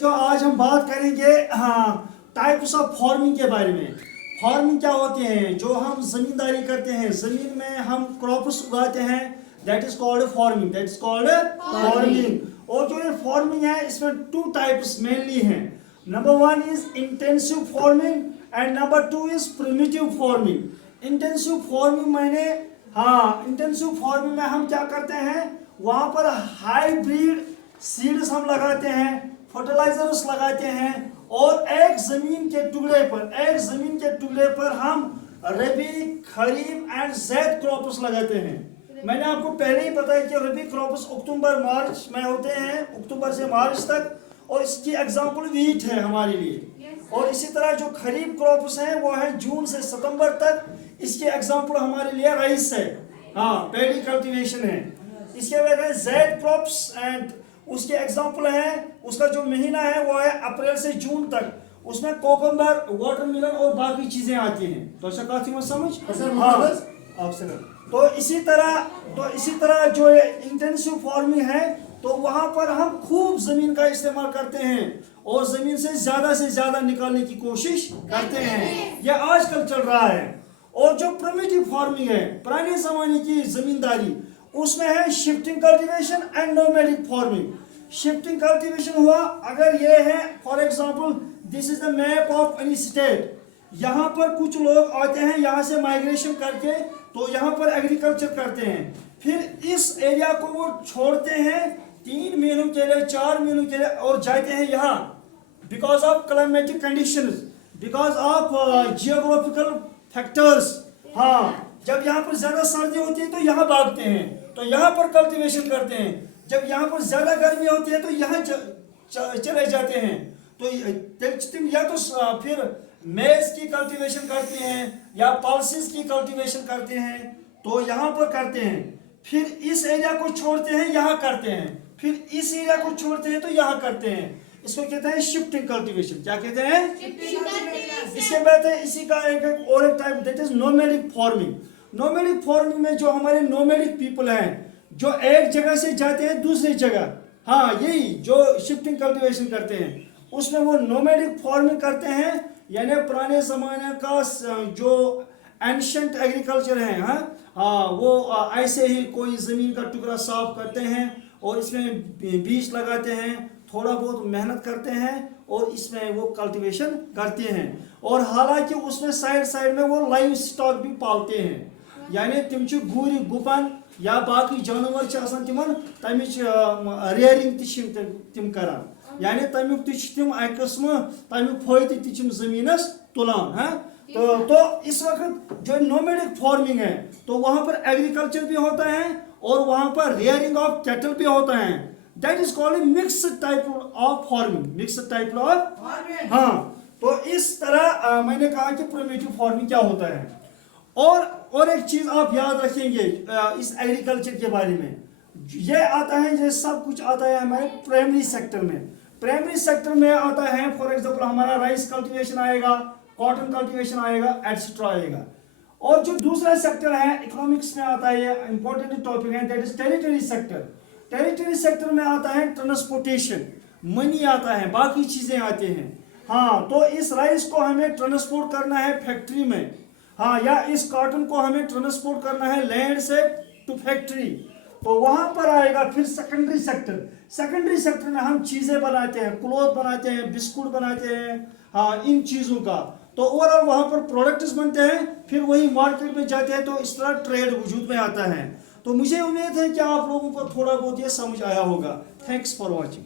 जो आज हम बात करेंगे टाइप्स ऑफ फार्मिंग के बारे में। फार्मिंग क्या होते हैं? जो हम जमींदारी करते हैं, जमीन में हम क्रॉप्स उगाते हैं, that is called farming. That is called farming. और जो ये फार्मिंग है इसमें टू टाइप्स मेनली हैं। Number one is intensive farming and number two is primitive farming. Intensive farming मैंने इंटेंसिव फार्मिंग में हम क्या करते हैं, वहां पर हाइब्रिड सीड्स हम लगाते हैं, फर्टिलाइजर्स लगाते हैं, और एक जमीन के टुकड़े पर हम रबी, खरीफ एंड ज़ैद क्रॉप्स लगाते हैं। मैंने आपको पहले ही बताया कि रबी क्रॉप्स अक्टूबर मार्च में होते हैं, अक्टूबर से मार्च तक, और इसकी एग्जांपल वीट है हमारे लिए। और इसी तरह जो खरीफ क्रॉप्स हैं वो है जून से सितंबर तक, इसके एग्जांपल हमारे लिए राइस है, पैडी कल्टीवेशन है। इसके बाद है ज़ैद क्रॉप्स एंड उसके एग्जांपल है, उसका जो महीना है वो है अप्रैल से जून तक, उसमें कोकम्बर, वाटरमेलन और बाकी चीजें आती हैं। तो ऐसा काफी मत समझ आपसे। तो इसी तरह जो इंटेंसिव फार्मिंग है तो वहां पर हम खूब जमीन का इस्तेमाल करते हैं और जमीन से ज्यादा निकालने की कोशिश करते हैं। यह आजकल चल रहा है। और जो प्रिमिटिव फार्मिंग है, पुराने जमाने की जमींदारी, उसमें है shifting cultivation and nomadic farming. Shifting cultivation हुआ, अगर ये है for example this is the map of any state, यहाँ पर कुछ लोग आते हैं यहाँ से माइग्रेशन करके, तो यहाँ पर एग्रीकल्चर करते हैं, फिर इस एरिया को वो छोड़ते हैं 3 महीनों के लिए, 4 महीनों के लिए, और जाते हैं यहाँ because of climatic conditions, because of geographical factors. जब यहाँ पर ज्यादा सर्दी होती है तो यहाँ भागते हैं, तो यहाँ पर कल्टीवेशन करते हैं। जब यहाँ पर ज्यादा गर्मी होती है तो यहाँ चले जाते हैं। तो या तो फिर मेज की कल्टीवेशन करते हैं या पल्सेस की कल्टीवेशन करते हैं, तो यहाँ पर करते हैं, फिर इस एरिया को छोड़ते हैं, यहाँ करते हैं, फिर इस एरिया को छोड़ते हैं तो यहाँ करते हैं। इसको कहते हैं शिफ्टिंग कल्टीवेशन। क्या कहते हैं? इसके बाद है इसी का एक type, that is nomadic farming. Nomadic farming में जो हमारे नोमैडिक पीपल हैं, जो एक जगह से जाते हैं दूसरी जगह, यही जो शिफ्टिंग कल्टीवेशन करते हैं, उसमें वो नोमैडिक फार्मिंग करते हैं। यानी पुराने जमाने का जो एंशिएंट एग्रीकल्चर है, वो ऐसे ही कोई जमीन का टुकड़ा साफ करते हैं और इसमें बीज लगाते हैं, थोड़ा बहुत मेहनत करते हैं और इसमें वो कल्टीवेशन करते हैं। और हालांकि उसमें साइड में वो लाइव स्टॉक भी पालते हैं, यानी तिम गुरी, गुपन या बाकी जानवर तिमन तमिच रेयरिंग तिम करान, यानी तमिक तिम अक किस्म तमिक फायदे तिम जमीनस तुलान। तो इस वक्त जो नोमैडिक फार्मिंग है तो वहां पर एग्रीकल्चर भी होता है और वहां पर रेयरिंग ऑफ कैटल भी होता है। That is called mixed type of farming. Mixed type of तो इस तरह मैंने कहा कि प्रिमिटिव फार्मिंग क्या होता है। और एक चीज आप याद रखेंगे इस एग्रीकल्चर के बारे में, ये आता है, ये सब कुछ आता है हमारे प्राइमरी सेक्टर में। प्राइमरी सेक्टर में आता है फॉर एग्जांपल हमारा राइस कल्टीवेशन आएगा, कॉटन कल्टीवेशन आएगा, एटसेट्रा आएगा। और जो दूसरा सेक्टर है इकोनॉमिक्स में आता है, ये इंपॉर्टेंट टॉपिक है, that is territory sector. Territory sector में आता है ट्रांसपोर्टेशन, मनी आता है, बाकी चीजें आती हैं। तो इस राइस को हमें ट्रांसपोर्ट करना है फैक्ट्री में, या इस कॉटन को हमें ट्रांसपोर्ट करना है लैंड से टू फैक्ट्री, तो वहां पर आएगा फिर सेकेंडरी सेक्टर। सेकेंडरी सेक्टर में हम चीजें बनाते हैं, क्लोथ बनाते हैं, बिस्कुट बनाते हैं, इन चीजों का, तो ओवरऑल वहां पर प्रोडक्ट्स बनते हैं, फिर वही मार्केट में जाते हैं, तो इस तरह ट्रेड वजूद में आता है। तो मुझे उम्मीद है कि आप लोगों को थोड़ा बहुत ये समझ आया होगा। Thanks for watching.